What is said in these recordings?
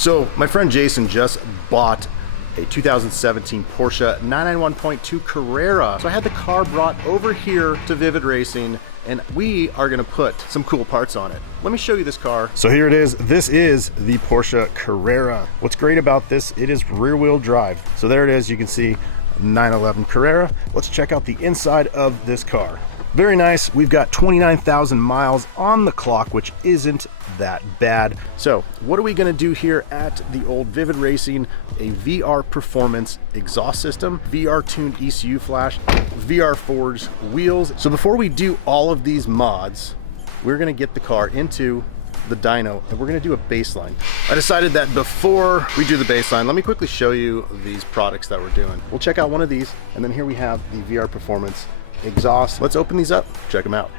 So my friend Jason just bought a 2017 Porsche 991.2 Carrera. So I had the car brought over here to Vivid Racing, and we are gonna put some cool parts on it. Let me show you this car. So here it is. This is the Porsche Carrera. What's great about this, it is rear wheel drive. So there it is, you can see 911 Carrera. Let's check out the inside of this car. Very nice. We've got 29,000 miles on the clock, which isn't that bad. So what are we going to do here at the old Vivid Racing? A VR performance exhaust system, VR tuned ECU flash, VR forged wheels. So before we do all of these mods, we're going to get the car into the dyno and we're going to do a baseline. I decided that before we do the baseline, let me quickly show you these products that we're doing. We'll check out one of these, and then here we have the VR performance exhaust. Let's open these up, check them out.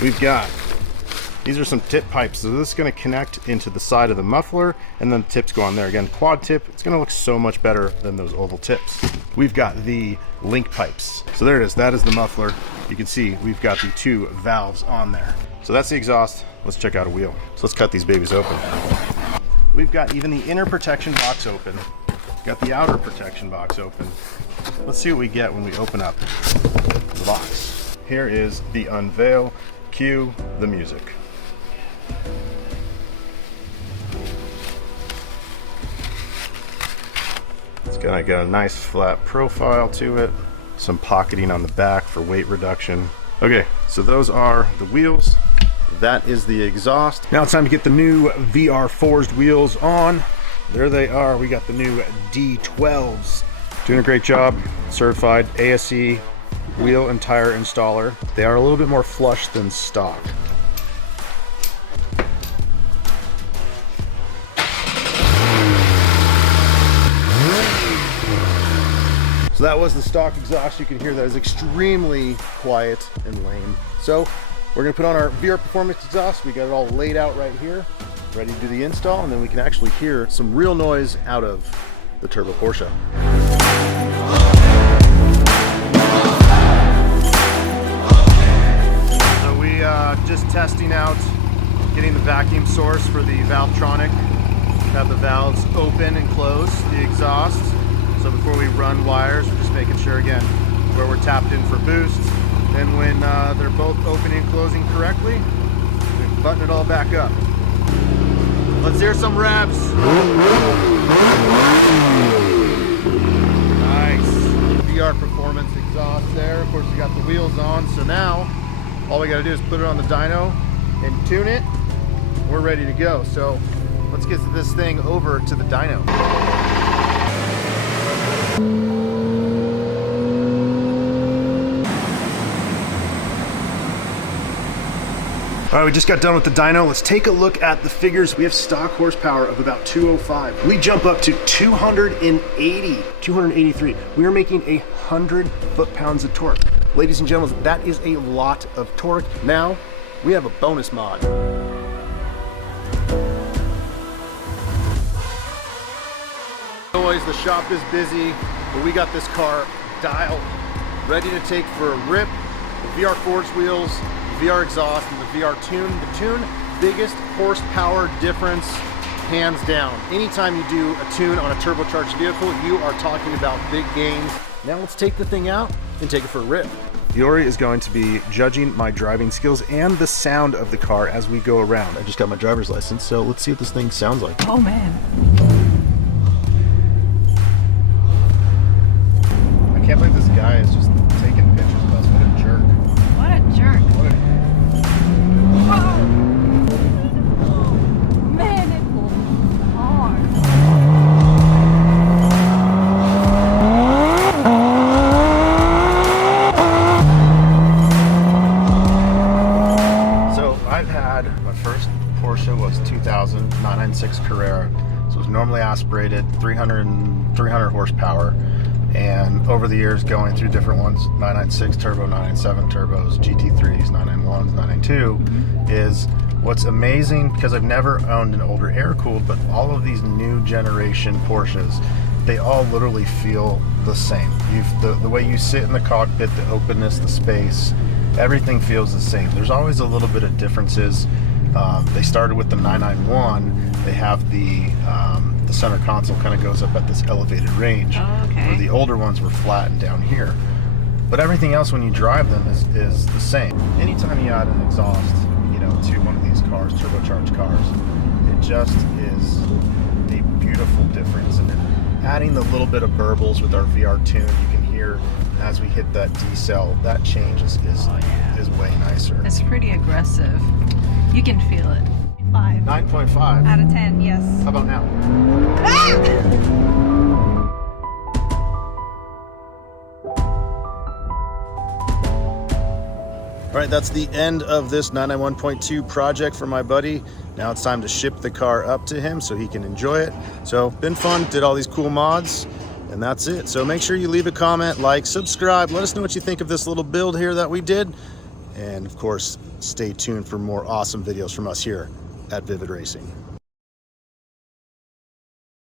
We've got, these are some tip pipes. So this is going to connect into the side of the muffler, and then the tips go on there. Again, quad tip. It's going to look so much better than those oval tips. We've got the link pipes. So there it is. That is the muffler. You can see we've got the two valves on there. So that's the exhaust. Let's check out a wheel. So let's cut these babies open. We've got even the inner protection box open. Got the outer protection box open. Let's see what we get when we open up the box. Here is the unveil. Cue the music. It's got a nice flat profile to it. Some pocketing on the back for weight reduction. Okay, so those are the wheels. That is the exhaust. Now it's time to get the new VR forged wheels on. There they are. We got the new D12s. Doing a great job. Certified ASE wheel and tire installer. They are a little bit more flush than stock. So that was the stock exhaust. You can hear that is extremely quiet and lame. So we're gonna put on our VR performance exhaust. We got it all laid out right here, ready to do the install, and then we can actually hear some real noise out of the Turbo Porsche. So we just testing out, getting the vacuum source for the Valvetronic. Have the valves open and close, the exhaust. So before we run wires, we're just making sure again where we're tapped in for boost. Then when they're both opening and closing correctly, we button it all back up. Let's hear some revs. Nice. VR performance exhaust there. Of course, we got the wheels on. So now, all we got to do is put it on the dyno and tune it. We're ready to go. So let's get this thing over to the dyno. All right, we just got done with the dyno. Let's take a look at the figures. We have stock horsepower of about 205. We jump up to 280, 283. We are making 100 foot-pounds of torque. Ladies and gentlemen, that is a lot of torque. Now, we have a bonus mod. Always, the shop is busy, but we got this car dialed, ready to take for a rip. The VR forged wheels, VR exhaust, and the VR tune. The tune, biggest horsepower difference, hands down. Anytime you do a tune on a turbocharged vehicle, you are talking about big gains. Now let's take the thing out and take it for a rip. Yori is going to be judging my driving skills and the sound of the car as we go around. I just got my driver's license, so let's see what this thing sounds like. Oh man. I can't believe this guy is just taking pictures of us. What a jerk. What a jerk. What a... Whoa. Man, it moves hard. So I've had, my first Porsche was 2000 996 Carrera. So it was normally aspirated, 300 horsepower. And over the years, going through different ones, 996 turbo, 997 turbos, GT3s, 991s, 992, is what's amazing, because I've never owned an older air-cooled, but all of these new generation Porsches, they all literally feel the same. The way you sit in the cockpit, the openness, the space, everything feels the same. There's always a little bit of differences They started with the 991. They have the center console kind of goes up at this elevated range. Oh, okay. Where the older ones were flattened down here. But everything else when you drive them is the same. Anytime you add an exhaust, you know, to one of these cars, turbocharged cars, it just is a beautiful difference. And adding the little bit of burbles with our VR tune, you can hear as we hit that D-cell, that change is way nicer. It's pretty aggressive. You can feel it. 5 9.5. out of 10, yes. How about now? All right, that's the end of this 991.2 project for my buddy. Now it's time to ship the car up to him so he can enjoy it. So, been fun, did all these cool mods, and that's it. So make sure you leave a comment, like, subscribe, let us know what you think of this little build here that we did. And of course, stay tuned for more awesome videos from us here at Vivid Racing.